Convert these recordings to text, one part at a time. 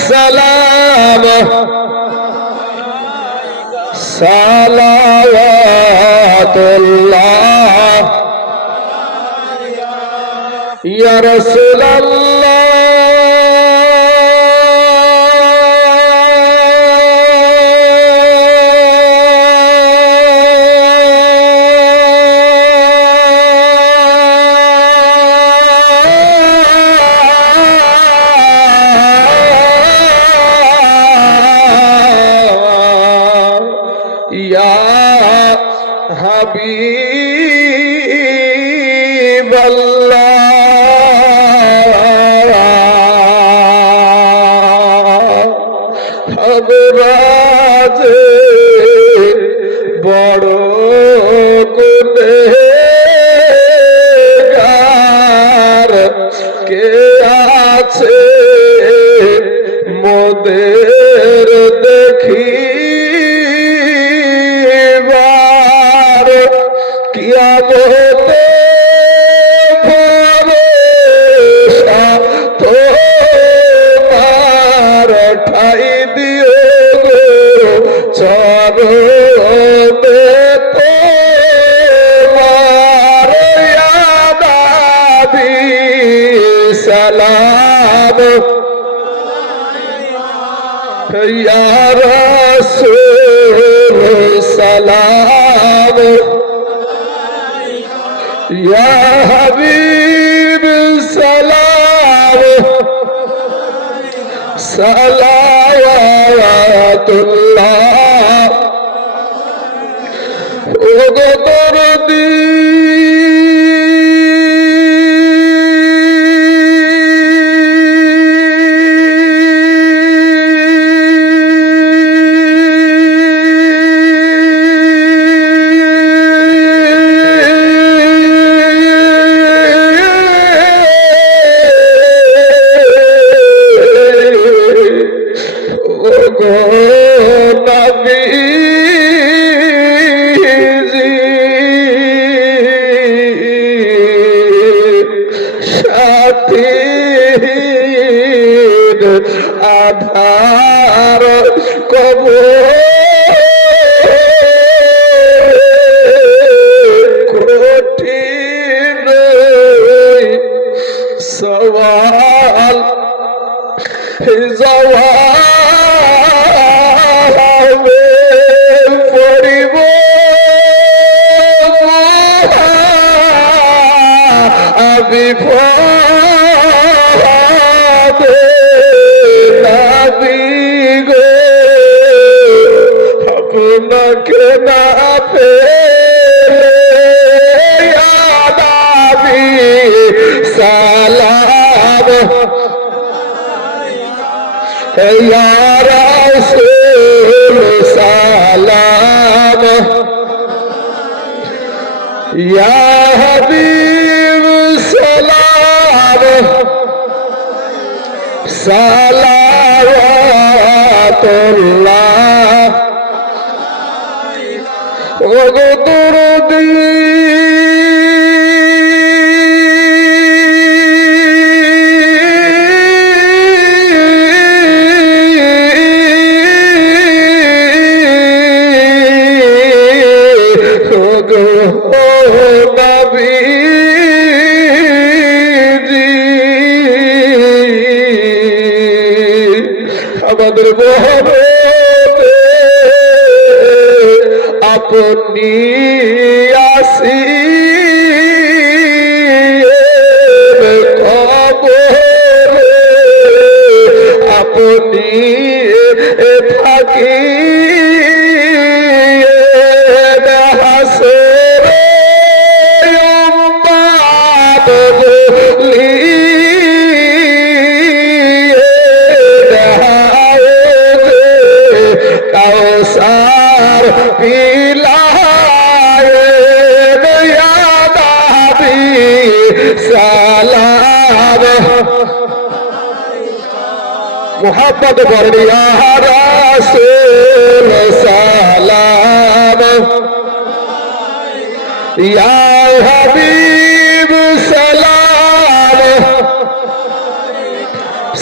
সালাম সালাওয়াতুল্লাহ ইয়া রাসূলুল্লাহ বড় গুনেহগার কে আছে মোদের দেখিবার কিয়ামতে ভরসা তোমার ঠাই দিও গো চরণে তোমার ইয়াদাবি সালাম ইয়া রাসূল সালাম ইয়া হাবিব সালাম সালাওয়াতুল্লাহ ও গো দরদি আধার কঠিন সওয়াল জবাবে পড়িব আমি আপনাকে না পেলে আদাবি সালাম ইয়া রাসূল সালাম ইয়া হাবিব সালাম সালাওয়াতুল্লাহ ও গো দরদি ও গো নবীজি আমাদের বহরে আপনি আসি খবরে আপনি থাকি হাসরে উম্মাদ বলি কাউসার পিলায়ে ইয়া নবী সালাম মুহাম্মদ বলেন ইয়া রাসূল সালাম ইয়া হাবিব সালাম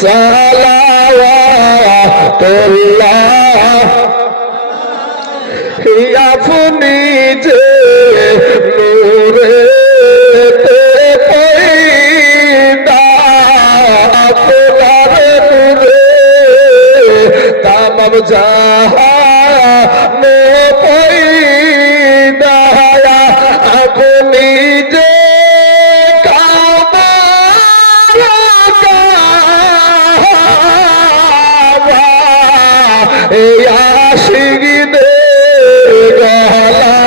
সালাওয়াত তোল্লাহ আপনি যে নূরে পয়দা আপনার নূরে তামাম জাহান পয়দা আপনি যে এই আশিক দে গলা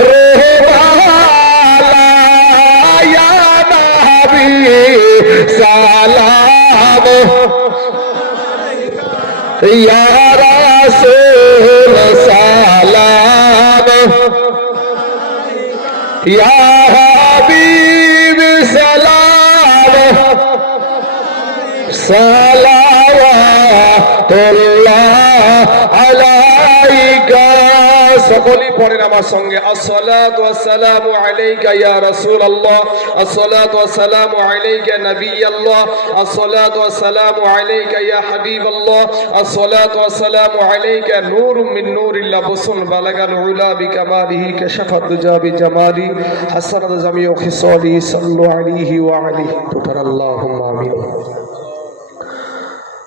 রে বালা ইয়া নবী সালাম ইয়া রাসূল সালাম ইয়া হাবিব সালাম সালাওয়াতুল্লাহ আলাইকা সকলেই পড়েন আমার সঙ্গে আসসালাতু ওয়াসসালামু আলাইকা ইয়া রাসূলুল্লাহ আসসালাতু ওয়াসসালামু আলাইকা নবিয়াল্লাহ আসসালাতু ওয়াসসালামু আলাইকা ইয়া হাবিবাল্লাহ আসসালাতু ওয়াসসালামু আলাইকা নূরুম মিন নূরিল্লাহ বুসুন বালাগাল উলা বিকামালিহি কাশাফাত দুজা বিজামালি হাসানাত জামিউ খিসালি সাল্লু আলাইহি ওয়া আলিহি আল্লাহুম্মা আমিন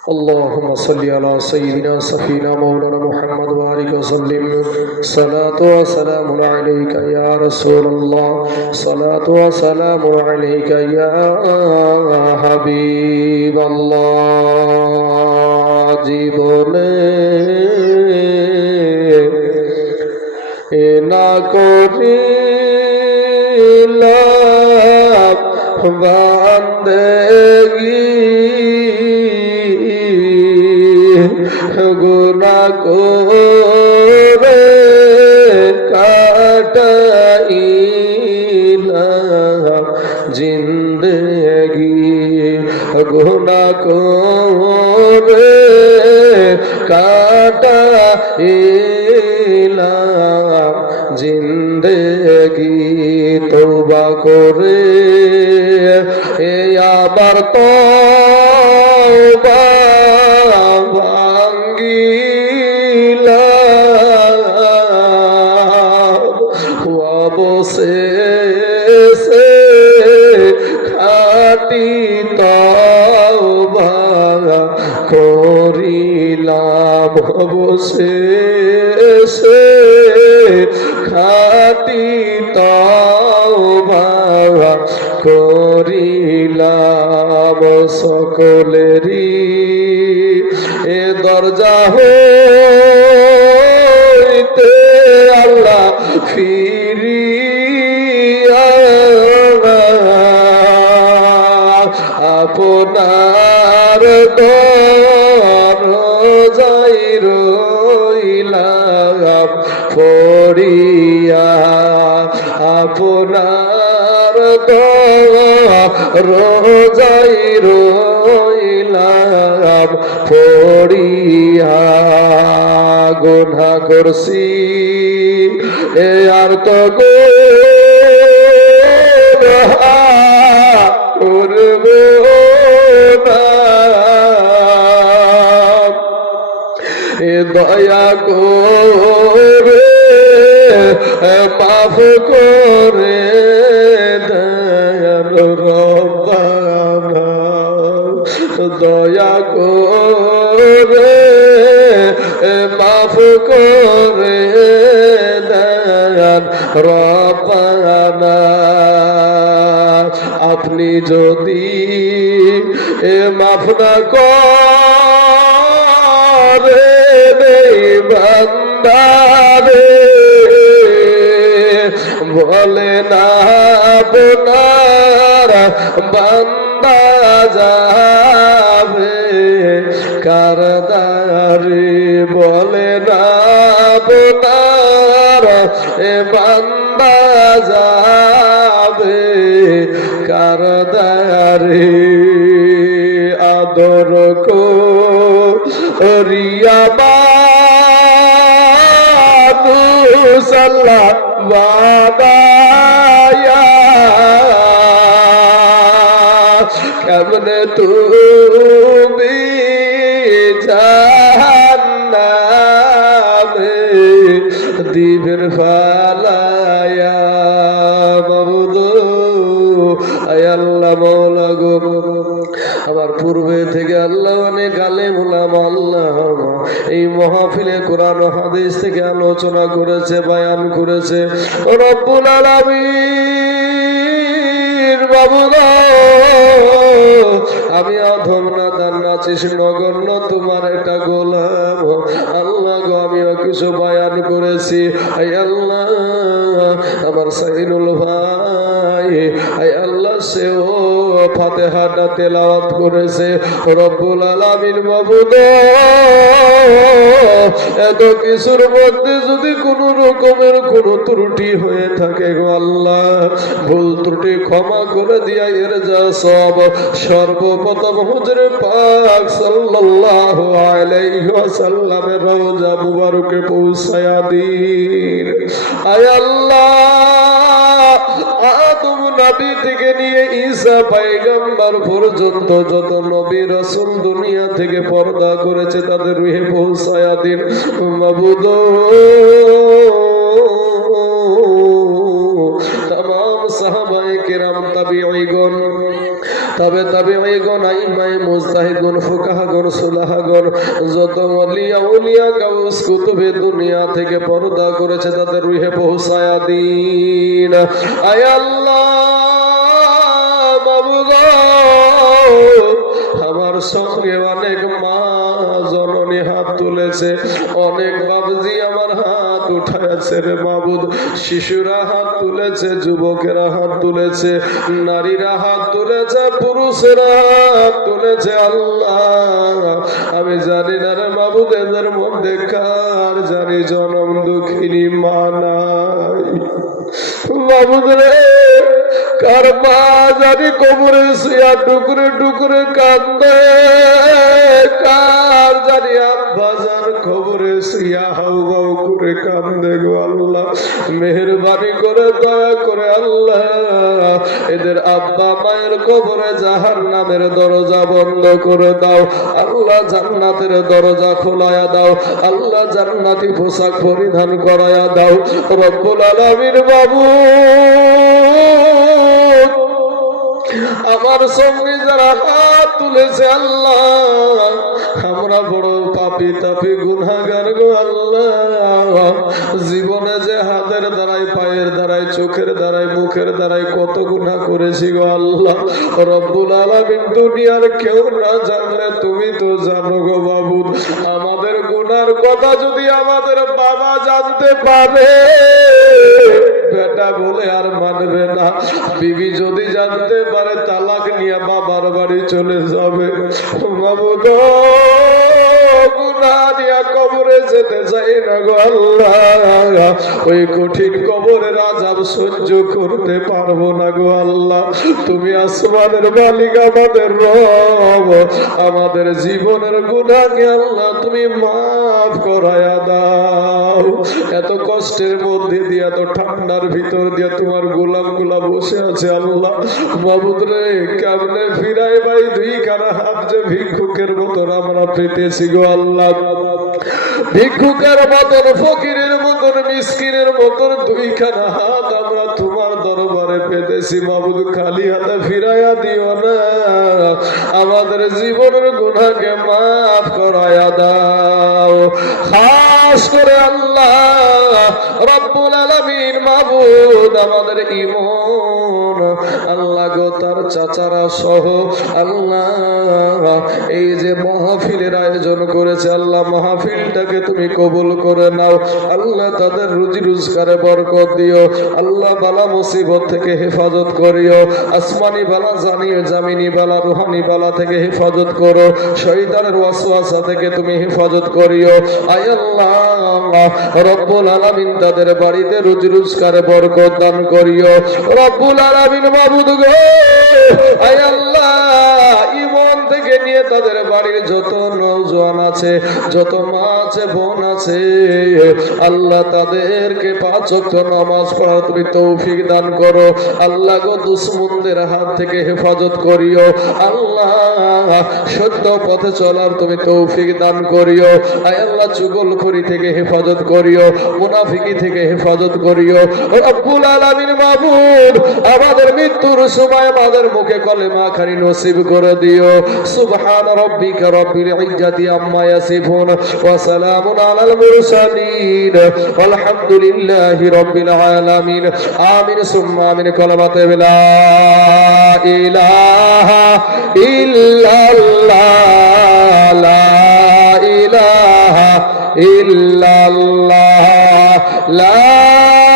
اللهم صل على سيدنا سفينا مولانا محمد وآله وسلم صلاة وسلام عليك يا رسول الله صلاة وسلام عليك يا حبيب الله জীবনে না করিলাম বান্দেগি গুনাহ করে কাটাইলাম জিন্দেগি গুনাহ করে কাটাইলাম জিন্দেগি তওবা করে আবার তওবা অবশেষে খাটি তওবা করিলাম অবশেষে খাটি তওবা করিলাম সকলেরই এ দরজা হইতে আল্লাহ ফিরিয়া আপনার দরজায় রইলাম পড়িয়া আপনার দরজায় রইলাম পড়িয়া গুনাহ করছি এ আর তো গুনাহ করব না এ দয়া করে মাফ করে দেন রব্বানা দয়া করে মাফ করে দেন রব্বানা আপনি যদি মাফ না করেন বান্দারে বলে না আপনার বান্দা যাবে কারদারে বলে না আপনার বান্দা যাবে কারদারে আদর করিয়া সাল্লাহ বাবায়া কেমনে তুমি যা নামে দ্বীপের ফালায়া মাবুদ আয় আল্লাহ মওলা গো আমার পূর্বে থেকে আল্লাহ অনেক আলেম উলামা আল্লাহ এই মাহফিলে কোরআন ও হাদিস থেকে আলোচনা করেছে, বয়ান করেছে। রব্বুল আলামিন বাবুরা আমি অধম নাদান নাচিস নগণ্য তোমার একটা গোলাম আল্লাহ গো, আমিও কিছু বয়ান করেছি। আয় আল্লাহ আমার সাইনুল ভাই আয় আল্লাহ সেও ফাতিহাটা তেলাওয়াত করেছে। রব্বুল আলামিন মাবুদ এত কিছুর মধ্যে যদি কোনো রকমের কোনো ত্রুটি হয়ে থাকে গো আল্লাহ, ভুল ত্রুটি ক্ষমা করে দিয়া এর যা সব সর্বপ্রথম হুজুরে পাক সাল্লাল্লাহু আলাইহি ওয়াসাল্লামের রওজা মুবারকে পৌঁছায়া দিন। আয় আল্লাহ আদম নবী থেকে নিয়ে ঈসা পয়গম্বর পর্যন্ত যত নবী রাসূল দুনিয়া থেকে পর্দা করেছে তাদের রূহে পৌঁছায়া দিন মাবুদ। तमाम साहबाए किराम ताबिঈগণ তবে তাবিঈগণ আইমায়ে মুজতাহিদগণ ফুকাহাগণ সুলাহাগণ যত ওলিয়া উলিয়া গাউস কুতুবে দুনিয়া থেকে পর্দা করেছে তাদের রূহে পৌঁছায়া দিন। আয় আল্লাহ মাবুদ আমার সঙ্গে অনেক মা জননী হাত তুলেছে, অনেক বাবজি আমার হাত উঠাইছে রে মাবুদ। শিশুরা হাত তুলেছে, যুবকেরা হাত তুলেছে, নারীরা হাত তুলেছে, পুরুষেরা হাত তুলেছে। আল্লাহ আমি জানি না রে মাবুদ এদের মধ্যে কার জানি জনম দুঃখিনী মা নাই মাবুদ রে, কার মা জানি কবরে শুয়া টুকরে টুকরে কান্দে, কার জানি আব্বা জান কবরে শুয়া হাউ হাউ করে কান্দে গো আল্লাহ মেহেরবানি করে দয়া করে আল্লাহ এদের আব্বা মায়ের কবরে জাহান্নামের দরজা বন্ধ করে দাও আল্লাহ, জান্নাতের দরজা খোলায়া দাও আল্লাহ, জান্নাতি পোশাক পরিধান করায়া দাও রব্বুল আলামিন বাবু। আমার সঙ্গে যারা হাত তুলেছে আল্লাহ আমরা বড় পাপী তাপী গুনাহগার গো আল্লাহ, জীবনে যে হাতের দ্বারাই পায়ের দ্বারাই চোখের দ্বারাই মুখের দ্বারাই কত গুনাহ করেছি গো আল্লাহ রব্বুল আলামিন। দুনিয়ার কেউ না জানলে তুমি তো জানো গো বাবুদ, আমাদের গুনার কথা যদি আমাদের বাবা জানতে পারে বেটা বলে আর মানবে না, বিবি যদি জানতে পারে তালাক নিয়ে বাবার বাড়ি চলে যাবে। মাবুদ গুনাহ নিয়ে কবরে যেতে চাই না গো আল্লাহ, ওই কঠিন কবরের আযাব সহ্য করতে পারবো না গো আল্লাহ। তুমি আসমানের মালিক আমাদের রব, আমাদের জীবনের গুনাহকে আল্লাহ তুমি মাফ করায়া দাও। এত কষ্টের মধ্যে দিয়ে এত ঠান্ডার ভিতর দিয়ে তোমার গোলাম গুলা বসে আছে আল্লাহ মাবুদ রে, কেমনে ফিরাই ভাই দুই কানা হাত যে ভিক্ষুকের মতন আমরা পেতেছি গো আল্লাহ, ভিক্ষুকের মতন ফকিরের মতন মিসকিনের মতন দুইখানা হাত আমরা তোমার দরবারে পেতেছি মাবুদ, খালি হাতে ফিরাইয়া দিও না, আমাদের জীবনের গুনাহকে মাফ করায়া দাও। খাস করে আল্লাহ রব্বুল আলামিন মাবুদ আমাদের ঈমান আল্লাহ গো তার চাচারা সহ আল্লাহ এই যে মাহফিলের আয়োজন করেছে আল্লাহ মাহফিলটাকে তুমি কবুল করে নাও আল্লাহ, তাদের রুজি রোজগারে বরকত দিও আল্লাহ, বালা মুসিবত থেকে হেফাজত করিও, আসমানি বালা জামিনি বালা রুহানি বালা থেকে হেফাজত করো, শয়তানের ওয়াসওয়াসা থেকে তুমি হেফাজত করিও। আয় আল্লাহ রব্বুল আলামিন তাদের বাড়িতে রুজি রোজগারে বরকত দান করিও রব্বুল আলামিন মাবুদ গো। আয় আল্লাহ ঈমান থেকে নিয়ে তাদের বাড়ির যত নওজোয়ান আছে, যত মা আছে, বোন আছে, আল্লাহ তাদেরকে 5 ওয়াক্ত নামাজ পড়ার তুমি তৌফিক দান করো। আল্লাহ গো দুশমনদের হাত থেকে হেফাজত করিও। আল্লাহ সত্য পথে চলার তুমি তৌফিক দান করিও। আয় আল্লাহ চুগলখড়ি থেকে হেফাজত করিও, মুনাফিকি থেকে হেফাজত করিও। রব্বুল আলামিন মাবুদ, আমাদের মৃত্যুর সময় আমাদের মুখে কলেমা খানি নসিব করে দিও। সুবহান রাব্বিকা রাব্বিল ইজ্জাতি আম্মা ইয়াসিফুন ওয়া সালামুন আলাল মুরসালিন ওয়ালহামদুলিল্লাহি রাব্বিল আলামিন। আমিন সুম্মা আমিন। কলমাতে লা ইলাহা ইল্লাল্লাহ, লা ইলাহা ইল্লাল্লাহ, লা